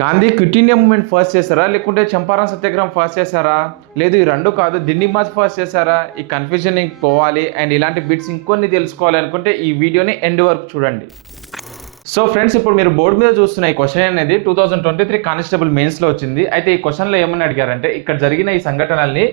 Gandhi quit India movement first చేశారా లేకుంటే చంపారన్ సత్యాగ్రహం ఫస్ట్ చేశారా? లేదు ఈ రెండు కాదు, ఢిల్లీ మార్చ్ ఫస్ట్ చేశారా? ఈ కన్ఫ్యూజన్ పోవాలి అండ్ ఇలాంటి బిట్స్ ఇంకొన్ని తెలుసుకోవాలి అనుకుంటే ఈ వీడియోని ఎండ్ వరకు చూడండి. సో ఫ్రెండ్స్, ఇప్పుడు మీరు బోర్డు మీద చూస్తున్న ఈ క్వశ్చన్ అనేది 2023 కానిస్టేబుల్ మెయిన్స్లో వచ్చింది. అయితే ఈ క్వశ్చన్లో ఏమని అడిగారంటే, ఇక్కడ జరిగిన ఈ సంఘటనల్ని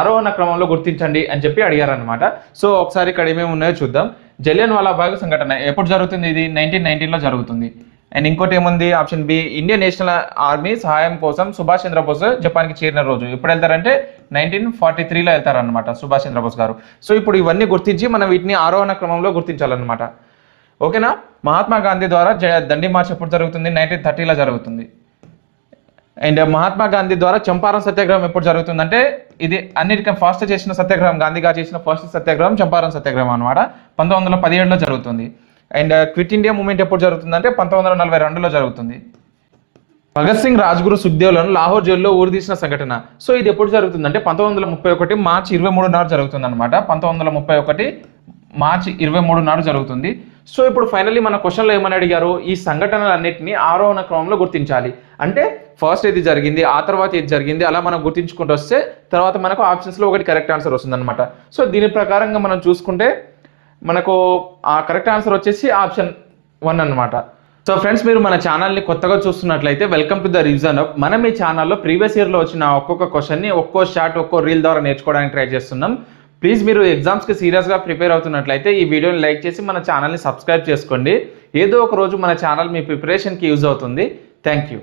ఆరోహణ క్రమంలో గుర్తించండి అని చెప్పి అడిగారనమాట. సో ఒకసారి ఇక్కడ ఏమేమి ఉన్నాయో చూద్దాం. జలియన్ వాలాబాగ్ సంఘటన ఎప్పుడు జరుగుతుంది? ఇది 1919లో జరుగుతుంది. అండ్ ఇంకోటి ఏముంది? Option B, Indian National Army సహాయం కోసం సుభాష్ చంద్రబోస్ జపాన్కి చేరిన రోజు ఎప్పుడు వెళ్తారంటే 1943లో వెళ్తారనమాట సుభాష్ చంద్రబోస్ గారు. సో ఇప్పుడు ఇవన్నీ గుర్తించి మనం వీటిని ఆరోహణ క్రమంలో గుర్తించాలన్నమాట. ఓకేనా? మహాత్మా గాంధీ ద్వారా దండి మార్చ్ ఎప్పుడు జరుగుతుంది? 1930లో జరుగుతుంది. అండ్ మహాత్మా గాంధీ ద్వారా చంపారన్ సత్యాగ్రహం ఎప్పుడు జరుగుతుంది అంటే, ఇది అన్నిటికన్నా ఫాస్ట్ చేసిన సత్యాగ్రహం, గాంధీ గారు చేసిన ఫస్ట్ సత్యాగ్రహం చంపారన్ సత్యాగ్రహం అనమాట. 1917లో జరుగుతుంది. అండ్ క్విట్ ఇండియా మూవ్మెంట్ ఎప్పుడు జరుగుతుంది అంటే 1942లో జరుగుతుంది. భగత్ సింగ్, రాజ్గురు, సుఖ్దేవ్లను లాహోర్ జైల్లో ఊరిదీసిన సంఘటన. సో ఇది ఎప్పుడు జరుగుతుంది అంటే 1931 మార్చి 23 నాడు జరుగుతుంది అనమాట. 1931 మార్చి 23 నాడు జరుగుతుంది. సో ఇప్పుడు ఫైనల్లీ మన క్వశ్చన్లో ఏమని అడిగారు? ఈ సంఘటనలన్నింటినీ ఆరోహణ క్రమంలో గుర్తించాలి. అంటే ఫస్ట్ ఇది జరిగింది, ఆ తర్వాత ఇది జరిగింది, అలా మనం గుర్తించుకుంటూ వస్తే తర్వాత మనకు ఆప్షన్స్లో ఒకటి కరెక్ట్ ఆన్సర్ వస్తుంది అనమాట. సో దీని ప్రకారంగా మనం చూసుకుంటే మనకు ఆ కరెక్ట్ ఆన్సర్ వచ్చేసి ఆప్షన్ 1 అనమాట. సో ఫ్రెండ్స్, మీరు మన ఛానల్ని కొత్తగా చూస్తున్నట్లయితే welcome to the revision up. మనం ఈ ఛానల్లో ప్రీవియస్ ఇయర్లో వచ్చిన ఒక్కొక్క క్వశ్చన్ని ఒక్కో షార్ట్, ఒక్కో రీల్ ద్వారా నేర్చుకోవడానికి ట్రై చేస్తున్నాం. ప్లీజ్ మీరు ఎగ్జామ్స్కి సీరియస్గా ప్రిపేర్ అవుతున్నట్లయితే ఈ వీడియోని లైక్ చేసి మన ఛానల్ని సబ్స్క్రైబ్ చేసుకోండి. ఏదో ఒక రోజు మన ఛానల్ మీ ప్రిపరేషన్కి యూజ్ అవుతుంది. Thank you.